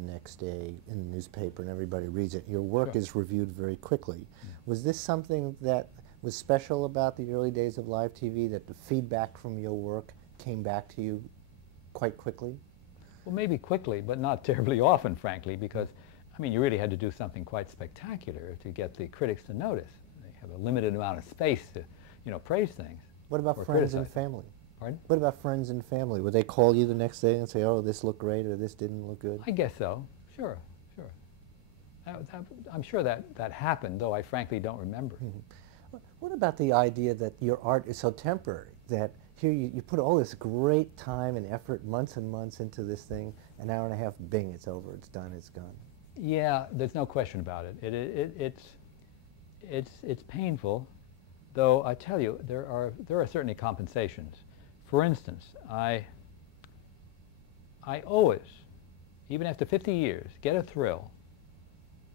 the next day in the newspaper and everybody reads it. Your work Sure. is reviewed very quickly. Was this something that was special about the early days of live TV, that the feedback from your work came back to you quite quickly? Well, maybe quickly, but not terribly often, frankly, because, I mean, you really had to do something quite spectacular to get the critics to notice. They have a limited amount of space to, you know, praise things. What about or friends and criticize. family? Pardon? What about friends and family? Would they call you the next day and say, oh, this looked great or this didn't look good? I guess so. Sure, sure. I'm sure that happened, though I frankly don't remember. What about the idea that your art is so temporary, that here you put all this great time and effort, months and months into this thing, an hour and a half, bing, it's over, it's done, it's gone. Yeah, there's no question about it. It's painful, though I tell you, there are certainly compensations. For instance, I always, even after 50 years, get a thrill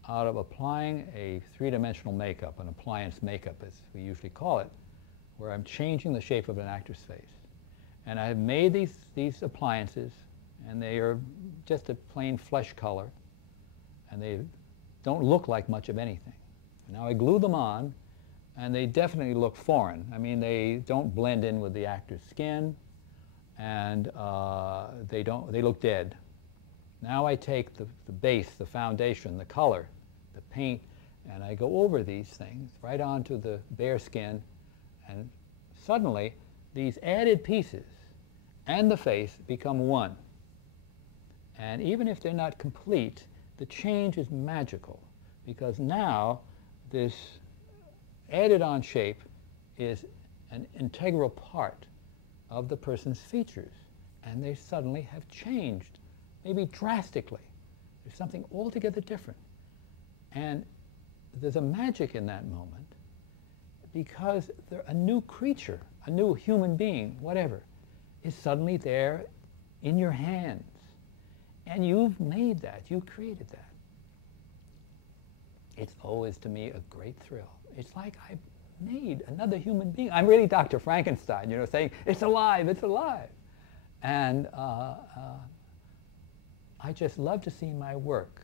out of applying a three-dimensional makeup, an appliance makeup as we usually call it, where I'm changing the shape of an actor's face. And I have made these appliances, and they are just a plain flesh color, and they don't look like much of anything. Now I glue them on, and they definitely look foreign. I mean, they don't blend in with the actor's skin, and they look dead. Now I take the base, the foundation, the color, the paint, and I go over these things right onto the bare skin, and suddenly these added pieces and the face become one. And even if they're not complete, the change is magical, because now this added on shape is an integral part of the person's features, and they suddenly have changed, maybe drastically. There's something altogether different. And there's a magic in that moment, because a new creature, a new human being, whatever, is suddenly there in your hands. And you've made that, you created that. It's always, to me, a great thrill. It's like I made another human being. I'm really Dr. Frankenstein, you know, saying, it's alive, it's alive. And I just love to see my work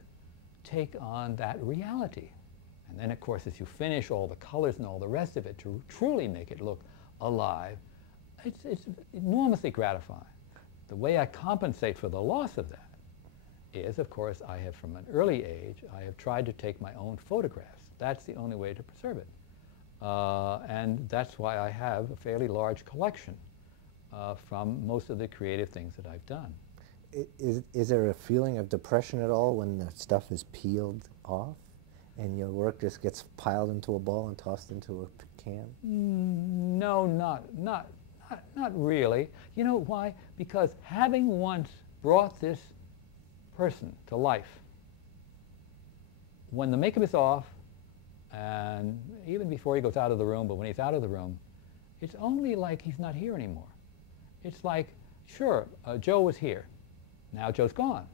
take on that reality. And then, of course, as you finish all the colors and all the rest of it to truly make it look alive, it's enormously gratifying. The way I compensate for the loss of that is, of course, I have, from an early age, I have tried to take my own photographs. That's the only way to preserve it. And that's why I have a fairly large collection from most of the creative things that I've done. Is there a feeling of depression at all when the stuff is peeled off and your work just gets piled into a ball and tossed into a can? No, not really. You know why? Because having once brought this person to life, when the makeup is off, and even before he goes out of the room, but when he's out of the room, it's only like he's not here anymore. It's like, sure, Joe was here. Now Joe's gone.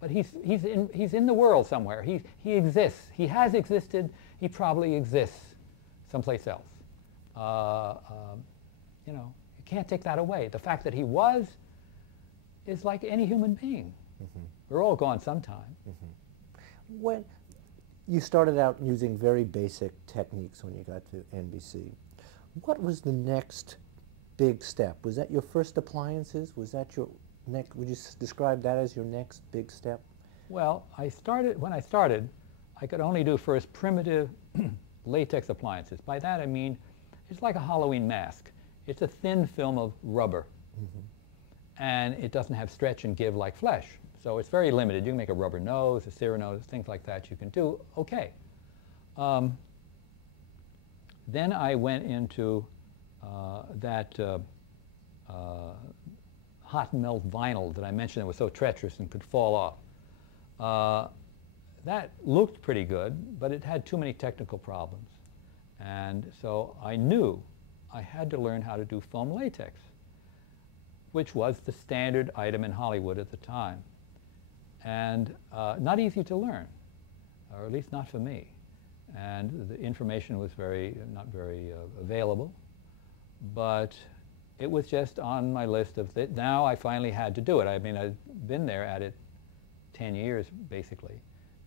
But he's in the world somewhere. He exists. He has existed. He probably exists someplace else. You know, you can't take that away. The fact that he was is like any human being. Mm-hmm. We're all gone sometime. Mm-hmm. When you started out using very basic techniques when you got to NBC, what was the next big step? Was that your first appliances? Was that your next? Would you describe that as your next big step? Well, when I started, I could only do first primitive latex appliances. By that I mean, it's like a Halloween mask. It's a thin film of rubber. Mm-hmm. And it doesn't have stretch and give like flesh. So it's very limited. You can make a rubber nose, a Cyrano, things like that you can do. Okay. Then I went into that hot melt vinyl that I mentioned that was so treacherous and could fall off. That looked pretty good, but it had too many technical problems. And so I knew I had to learn how to do foam latex, which was the standard item in Hollywood at the time. And not easy to learn, or at least not for me. And the information was not very available, but it was just on my list of now I finally had to do it. I mean, I'd been there at it 10 years basically,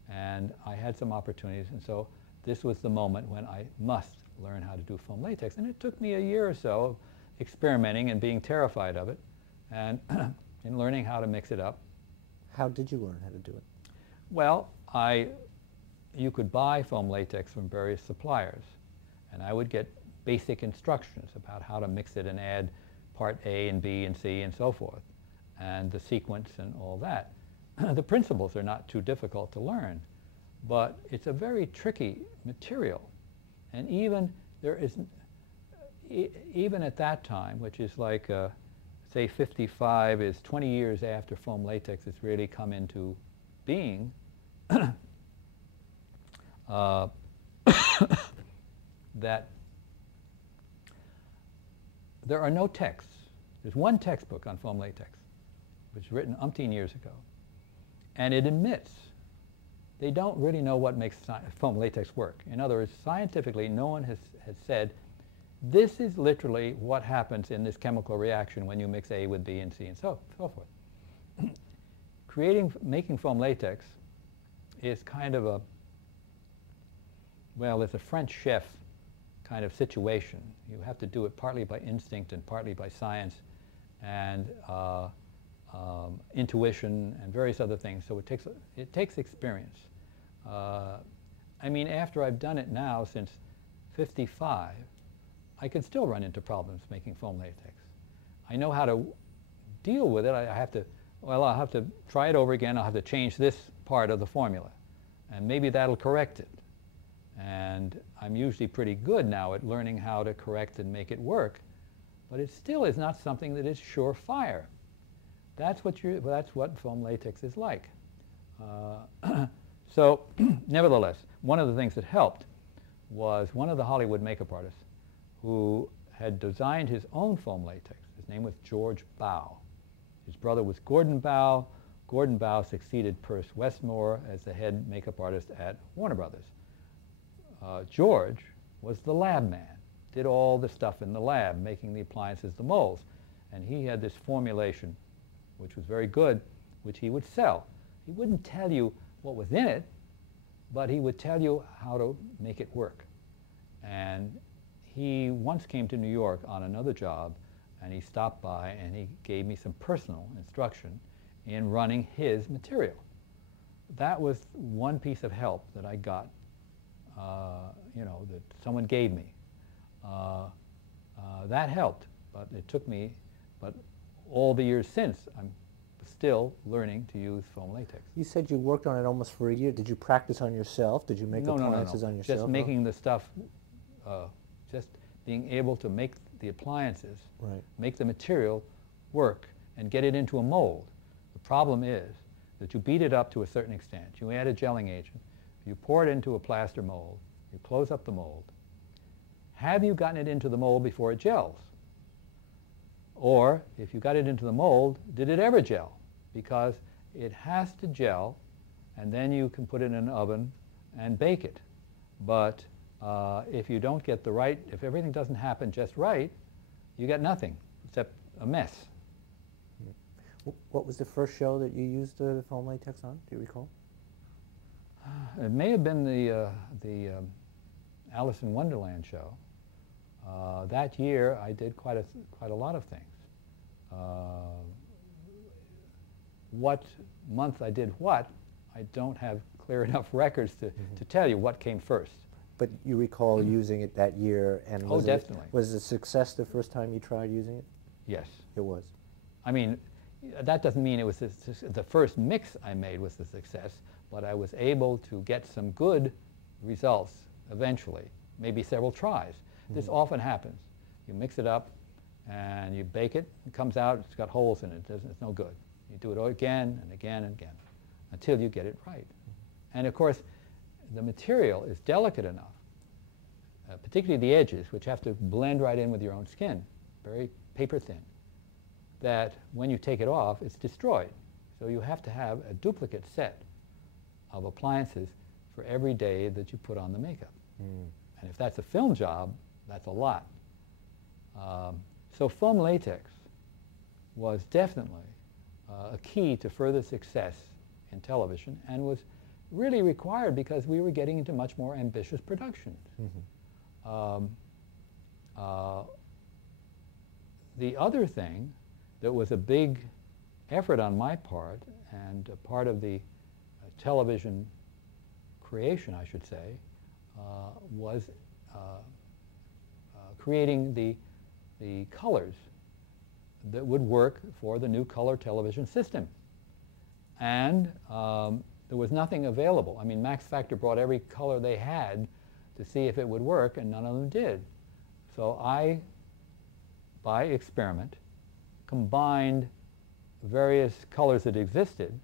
and I had some opportunities, and so this was the moment when I must learn how to do foam latex. And it took me a year or so of experimenting and being terrified of it, and in learning how to mix it up. How did you learn how to do it? Well, you could buy foam latex from various suppliers, and I would get basic instructions about how to mix it and add part A and B and C and so forth, and the sequence and all that. The principles are not too difficult to learn, but it's a very tricky material. And even even at that time, which is like, say 55 is 20 years after foam latex has really come into being, that there are no texts. There's one textbook on foam latex, which was written umpteen years ago, and it admits they don't really know what makes foam latex work. In other words, scientifically, no one has said, this is literally what happens in this chemical reaction when you mix A with B and C and so forth. Making foam latex is kind of a, well, it's a French chef kind of situation. You have to do it partly by instinct and partly by science and intuition and various other things. So it takes experience. I mean, after I've done it now since 55, I can still run into problems making foam latex. I know how to deal with it. I'll have to try it over again. I'll have to change this part of the formula, and maybe that'll correct it. And I'm usually pretty good now at learning how to correct and make it work, but it still is not something that is surefire. That's what foam latex is like. So, nevertheless, one of the things that helped was one of the Hollywood makeup artists who had designed his own foam latex. His name was George Bow. His brother was Gordon Bow. Gordon Bow succeeded Perce Westmore as the head makeup artist at Warner Brothers. George was the lab man, did all the stuff in the lab, making the appliances, the molds. And he had this formulation, which was very good, which he would sell. He wouldn't tell you what was in it, but he would tell you how to make it work. And he once came to New York on another job, and he stopped by and he gave me some personal instruction in running his material. That was one piece of help that I got, that someone gave me. That helped, but it took me, but all the years since, I'm still learning to use foam latex. You said you worked on it almost for a year. Did you practice on yourself? Did you make appliances on yourself? Just making the stuff, just being able to make the appliances, right, make the material work and get it into a mold. The problem is that you beat it up to a certain extent. You add a gelling agent. You pour it into a plaster mold. You close up the mold. Have you gotten it into the mold before it gels? Or, if you got it into the mold, did it ever gel? Because it has to gel, and then you can put it in an oven and bake it. But if you don't get the right, if everything doesn't happen just right, you get nothing except a mess. What was the first show that you used the foam latex on? Do you recall? It may have been the Alice in Wonderland show. That year, I did quite a lot of things. What month I did what, I don't have clear enough records to tell you what came first. But you recall using it that year, and definitely. Was it a success the first time you tried using it? Yes. It was. I mean, that doesn't mean it was the first mix I made was a success, but I was able to get some good results eventually, maybe several tries. This often happens. You mix it up and you bake it, it comes out, it's got holes in it, it's no good. You do it again and again and again until you get it right. And of course, the material is delicate enough, particularly the edges, which have to blend right in with your own skin, very paper thin, that when you take it off, it's destroyed. So you have to have a duplicate set of appliances for every day that you put on the makeup. And if that's a film job, that's a lot. So foam latex was definitely a key to further success in television and was really required because we were getting into much more ambitious productions. The other thing that was a big effort on my part and a part of the television creation, I should say, was creating the colors that would work for the new color television system. And there was nothing available. I mean, Max Factor brought every color they had to see if it would work, and none of them did. So I, by experiment, combined various colors that existed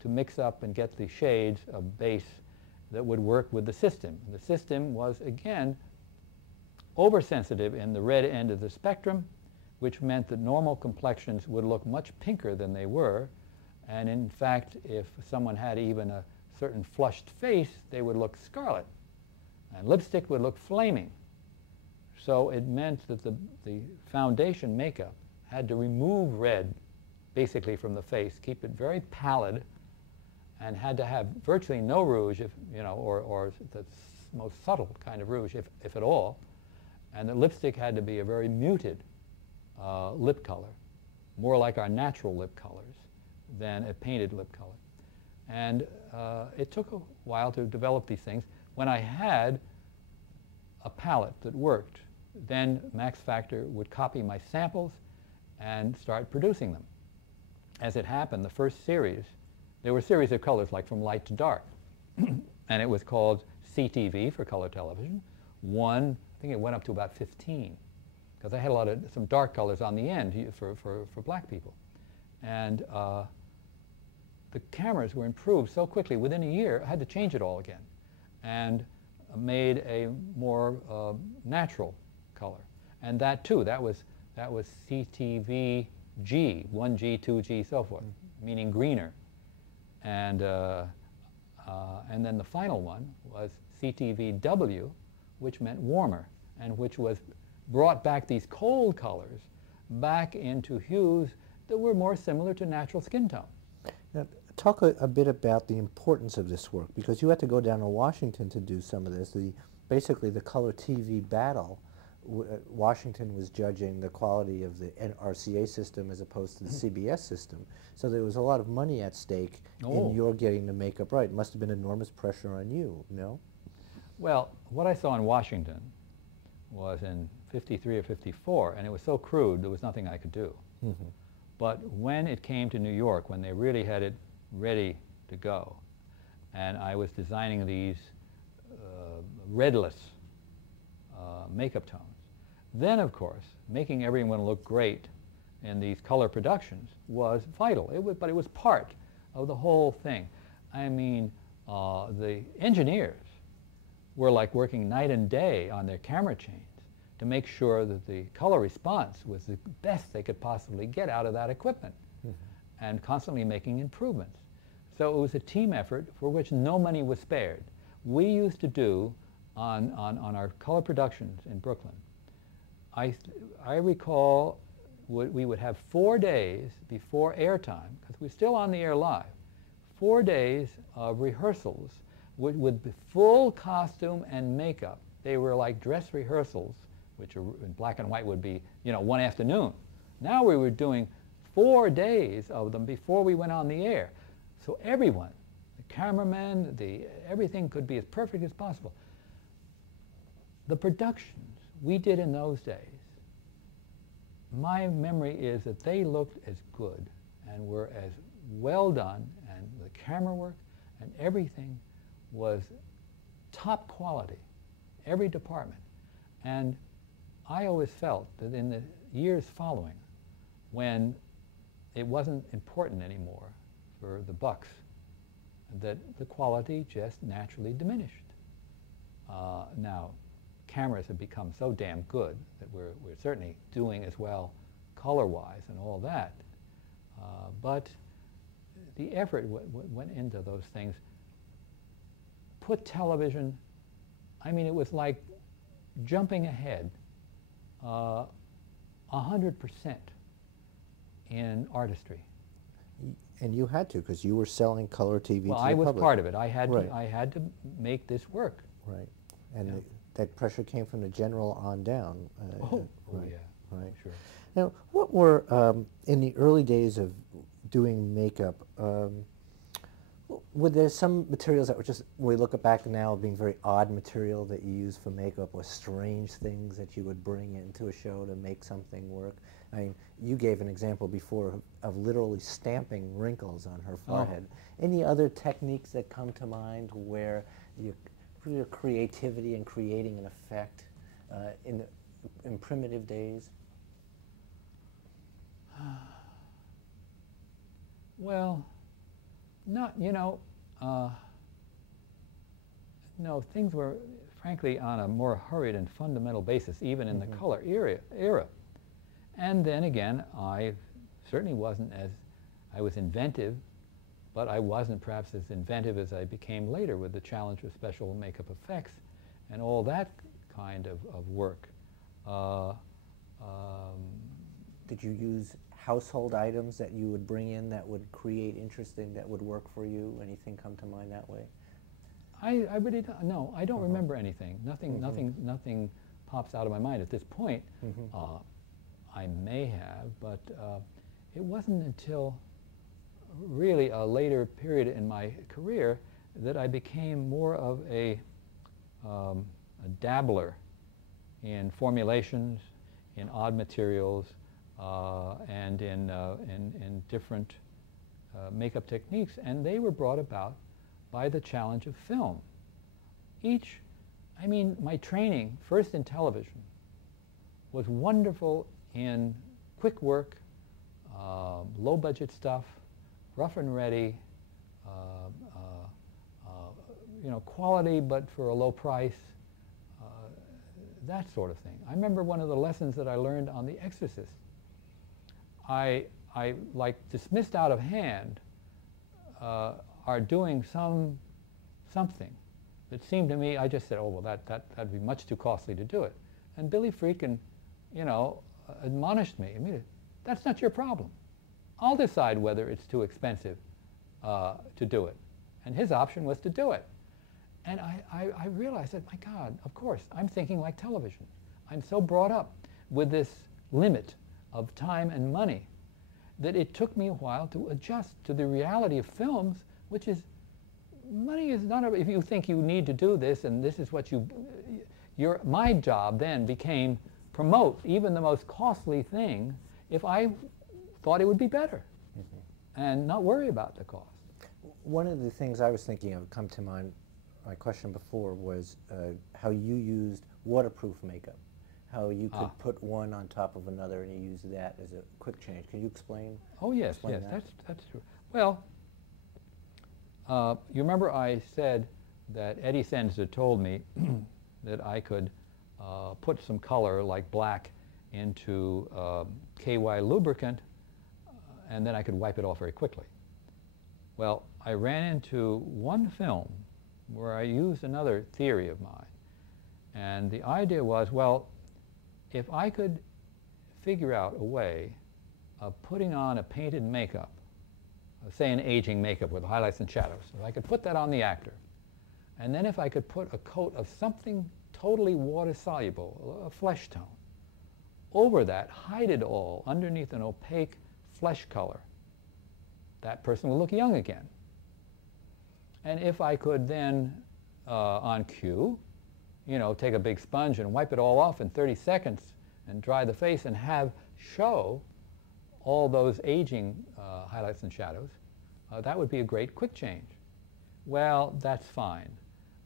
to mix up and get the shades of base that would work with the system. The system was, again, oversensitive in the red end of the spectrum, which meant that normal complexions would look much pinker than they were. And in fact, if someone had even a certain flushed face, they would look scarlet. And lipstick would look flaming. So it meant that the foundation makeup had to remove red basically from the face, keep it very pallid, and had to have virtually no rouge, if, you know, or the most subtle kind of rouge, if at all. And the lipstick had to be a very muted lip color, more like our natural lip colors than a painted lip color. And it took a while to develop these things. When I had a palette that worked, then Max Factor would copy my samples and start producing them. As it happened, the first series, there were a series of colors like from light to dark. And it was called CTV for color television. One, I think it went up to about 15, because I had a lot of some dark colors on the end for black people. And the cameras were improved so quickly. Within a year, I had to change it all again and made a more natural color. And that too, that was CTV G, 1G, 2G, so forth, meaning greener. And then the final one was CTV W, which meant warmer, and which was brought back these cold colors back into hues that were more similar to natural skin tone. Now, talk a bit about the importance of this work, because you had to go down to Washington to do some of this. Basically, the color TV battle, Washington was judging the quality of the RCA system as opposed to the CBS system. So there was a lot of money at stake in your getting the makeup right. It must have been enormous pressure on you, no? Well, what I saw in Washington was in 53 or 54, and it was so crude, there was nothing I could do. But when it came to New York, when they really had it ready to go, and I was designing these redless makeup tones, then, of course, making everyone look great in these color productions was vital. But it was part of the whole thing. I mean, the engineers were like working night and day on their camera chains to make sure that the color response was the best they could possibly get out of that equipment, and constantly making improvements. So it was a team effort for which no money was spared. We used to do on our color productions in Brooklyn, I recall we would have 4 days before airtime, because we're still on the air live, 4 days of rehearsals with the full costume and makeup. They were like dress rehearsals, which in black and white would be, you know, one afternoon. Now we were doing 4 days of them before we went on the air. So everyone, the cameraman, everything could be as perfect as possible. The productions we did in those days, my memory is that they looked as good and were as well done, and the camera work and everything was top quality, every department. And I always felt that in the years following, when it wasn't important anymore for the bucks, that the quality just naturally diminished. Now, cameras have become so damn good that we're certainly doing as well color-wise and all that. But the effort went into those things. Put television, I mean, it was like jumping ahead 100% in artistry. And you had to, because you were selling color TV Well, to the I was public. part of it. I had Right. to, I had to make this work. Right. And Yeah. that pressure came from the general on down. Oh, right. yeah, Right. sure. Now, what were, in the early days of doing makeup, were there some materials that were just, we look back now being very odd material that you used for makeup, or strange things that you would bring into a show to make something work? I mean, you gave an example before of literally stamping wrinkles on her forehead. Any other techniques that come to mind where your creativity in creating an effect in primitive days? Well, not, no, things were, frankly, on a more hurried and fundamental basis, even in the color era. And then again, I certainly wasn't I was inventive, but I wasn't perhaps as inventive as I became later with the challenge of special makeup effects and all that kind of work. Did you use household items that you would bring in that would create interesting, that would work for you? Anything come to mind that way? I really don't, no, I don't remember anything. Nothing pops out of my mind at this point. I may have, but it wasn't until really a later period in my career that I became more of a dabbler in formulations, in odd materials, and in different makeup techniques, and they were brought about by the challenge of film. I mean, my training, first in television, was wonderful in quick work, low-budget stuff, rough and ready, quality but for a low price, that sort of thing. I remember one of the lessons that I learned on The Exorcist. I like dismissed out of hand are doing something that seemed to me, I just said, oh, well, that'd be much too costly to do it. And Billy Friedkin, admonished me immediately, that's not your problem. I'll decide whether it's too expensive to do it. And his option was to do it. And I realized that, my God, of course, I'm thinking like television. I'm so brought up with this limit of time and money that it took me a while to adjust to the reality of films, which is, money is not, if you think you need to do this and this is what my job then became promote even the most costly thing if I thought it would be better and not worry about the cost. One of the things I was thinking of come to mind, my question before, was how you used waterproof makeup, how you could put one on top of another and you use that as a quick change. Can you explain? Oh yes, explain yes, that? that's true. Well, you remember I said that Eddie Senser told me that I could put some color like black into KY lubricant and then I could wipe it off very quickly. Well, I ran into one film where I used another theory of mine. And the idea was, well, if I could figure out a way of putting on a painted makeup, say an aging makeup with highlights and shadows, if I could put that on the actor, and then if I could put a coat of something totally water-soluble, a flesh tone, over that, hide it all underneath an opaque flesh color, that person will look young again. And if I could then, on cue, take a big sponge and wipe it all off in 30 seconds and dry the face and show all those aging highlights and shadows, that would be a great quick change. Well, that's fine.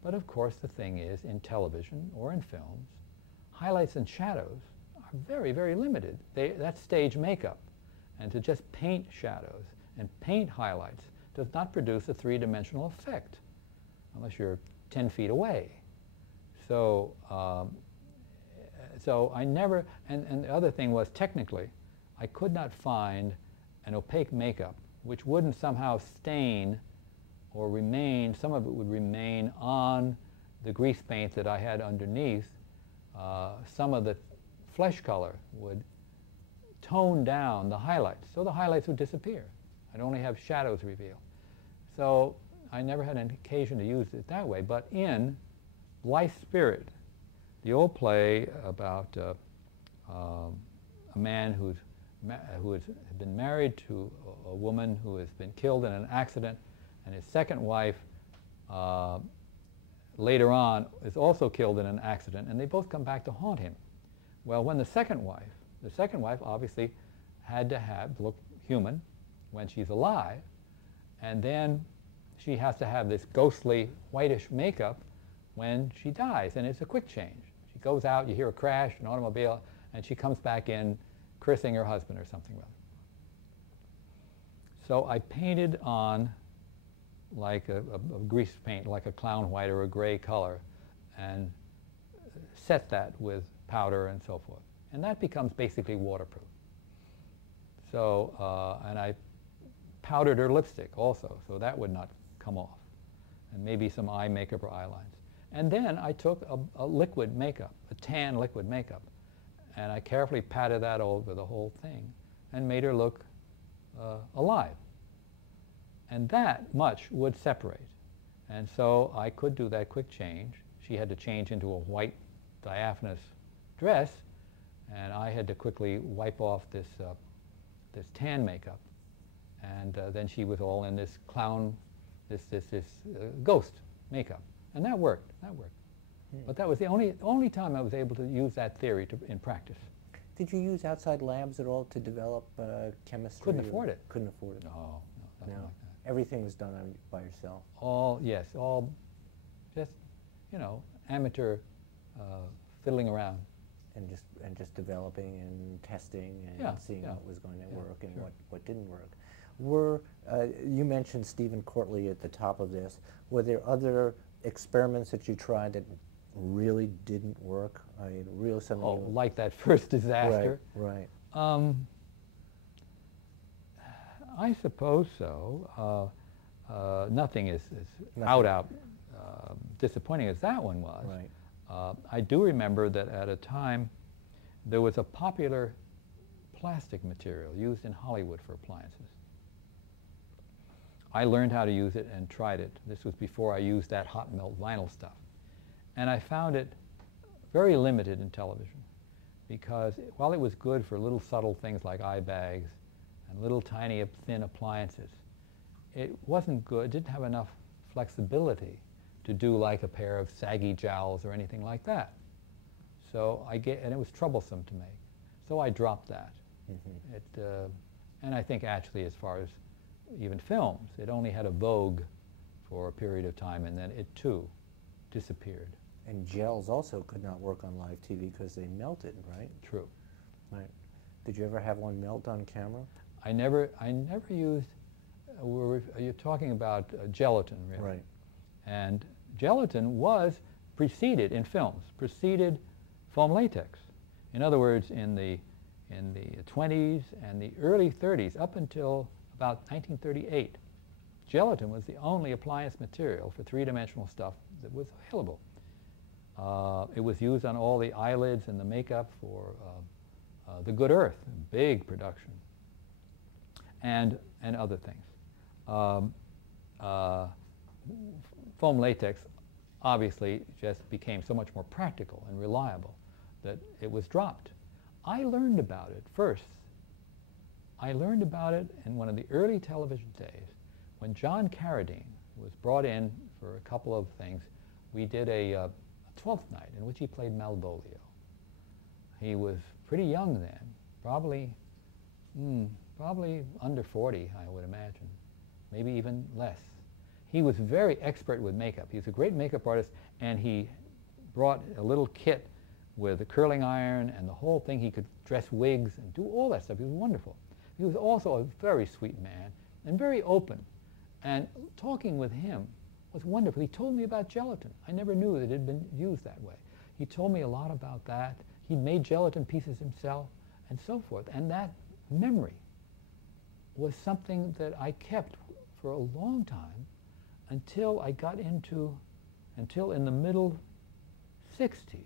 But of course the thing is, in television or in films, highlights and shadows are very, very limited. That's stage makeup. And to just paint shadows and paint highlights does not produce a three-dimensional effect unless you're 10 feet away. So, so I never, and the other thing was technically, I could not find an opaque makeup which wouldn't somehow stain or remain, some of it would remain on the grease paint that I had underneath. Some of the flesh color would tone down the highlights, so the highlights would disappear. I'd only have shadows revealed. So I never had an occasion to use it that way. But in Blithe Spirit, the old play about a man who has been married to a woman who has been killed in an accident, and his second wife later on is also killed in an accident, and they both come back to haunt him. Well, when the second wife obviously had to look human when she's alive, and then she has to have this ghostly whitish makeup when she dies, and it's a quick change. She goes out, you hear a crash, an automobile, and she comes back in cursing her husband or something rather. So I painted on like a grease paint, like a clown white or a gray color, and set that with powder and so forth. And that becomes basically waterproof. So, and I powdered her lipstick also, so that would not come off. And maybe some eye makeup or eyelines. And then I took a liquid makeup, a tan liquid makeup, and I carefully patted that over the whole thing and made her look alive. And that much would separate. And so I could do that quick change. She had to change into a white diaphanous dress, and I had to quickly wipe off this tan makeup. And then she was all in this clown, this ghost makeup. And that worked. But that was the only time I was able to use that theory in practice. Did you use outside labs at all to develop chemistry? Couldn't afford it. Couldn't afford it. No, nothing like that. Everything was done by yourself. All just, amateur fiddling around. And just developing and testing and seeing what was going to work and what didn't work. You mentioned Stephen Courtley at the top of this. Were there other experiments that you tried that really didn't work? I mean, like that first disaster? Right. I suppose so. Nothing is out disappointing as that one was. Right. I do remember that at a time there was a popular plastic material used in Hollywood for appliances. I learned how to use it and tried it. This was before I used that hot melt vinyl stuff. And I found it very limited in television because while it was good for little subtle things like eye bags and little tiny thin appliances, it wasn't good, didn't have enough flexibility to do like a pair of saggy jowls or anything like that. So and it was troublesome to make. So I dropped that. Mm-hmm. And I think actually as far as even films, it only had a vogue for a period of time and then it too disappeared. And gels also could not work on live TV because they melted, right? True. Right. Did you ever have one melt on camera? I never used, you're talking about gelatin, really. Right. And gelatin was preceded foam latex. In other words, in the 20s and the early 30s, up until about 1938, gelatin was the only appliance material for three-dimensional stuff that was available. It was used on all the eyelids and the makeup for The Good Earth, big production, and other things. Foam latex obviously just became so much more practical and reliable that it was dropped. I learned about it first. I learned about it in one of the early television days when John Carradine was brought in for a couple of things. We did a 12th night in which he played Malvolio. He was pretty young then, probably under 40, I would imagine, maybe even less. He was very expert with makeup. He was a great makeup artist, and he brought a little kit with a curling iron and the whole thing. He could dress wigs and do all that stuff. He was wonderful. He was also a very sweet man and very open. And talking with him was wonderful. He told me about gelatin. I never knew that it had been used that way. He told me a lot about that. He made gelatin pieces himself and so forth. And that memory was something that I kept for a long time until in the middle 60s,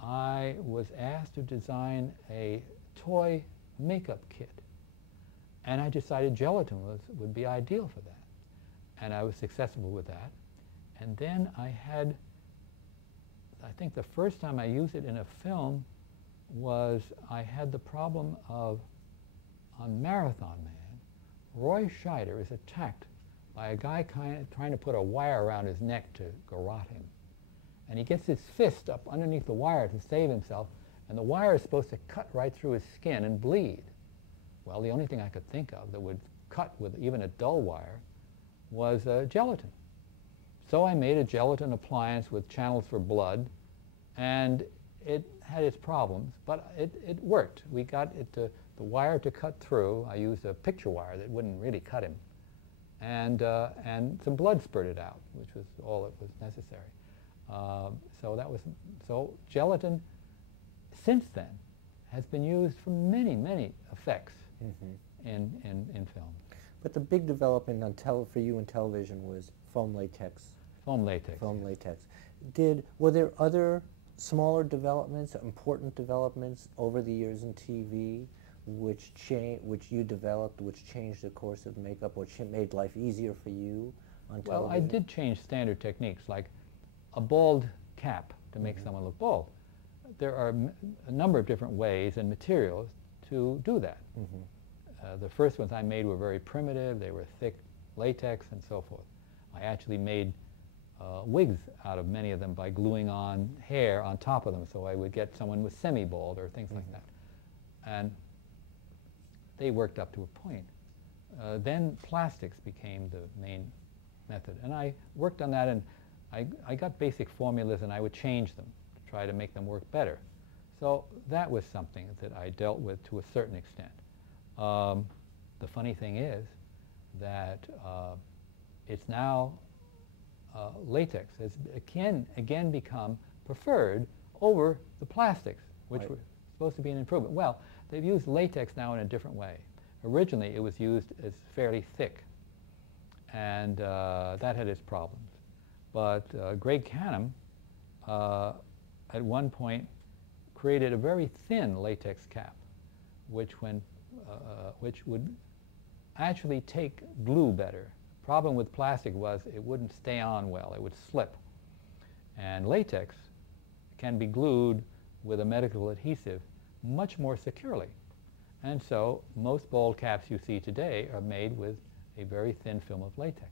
I was asked to design a toy makeup kit. And I decided gelatin would be ideal for that. And I was successful with that. And then I think the first time I used it in a film was I had the problem of, on Marathon Man, Roy Scheider is attacked by a guy trying to put a wire around his neck to garrote him. And he gets his fist up underneath the wire to save himself, and the wire is supposed to cut right through his skin and bleed. Well, the only thing I could think of that would cut with even a dull wire was gelatin. So I made a gelatin appliance with channels for blood, and it had its problems, but it worked. We got it the wire to cut through. I used a picture wire that wouldn't really cut him, and some blood spurted out, which was all that was necessary. So gelatin, since then, has been used for many, many effects in film. But the big development on for you in television was foam latex. Foam latex. Foam latex. Were there other smaller developments, important developments over the years in TV, which you developed, which changed the course of makeup, which made life easier for you on television? Well, I did change standard techniques, like a bald cap to make someone look bald. There are a number of different ways and materials to do that. The first ones I made were very primitive. They were thick latex and so forth. I actually made wigs out of many of them by gluing on hair on top of them, so I would get someone with semi-bald or things like that. And they worked up to a point. Then plastics became the main method. And I worked on that, and I got basic formulas, and I would change them to try to make them work better. So that was something that I dealt with to a certain extent. The funny thing is that it's now latex has again become preferred over the plastics, which were supposed to be an improvement. Well, they've used latex now in a different way. Originally, it was used as fairly thick, and that had its problems. But Greg Canham, at one point, created a very thin latex cap, which would actually take glue better. Problem with plastic was it wouldn't stay on well, it would slip. And latex can be glued with a medical adhesive much more securely. And so most bald caps you see today are made with a very thin film of latex.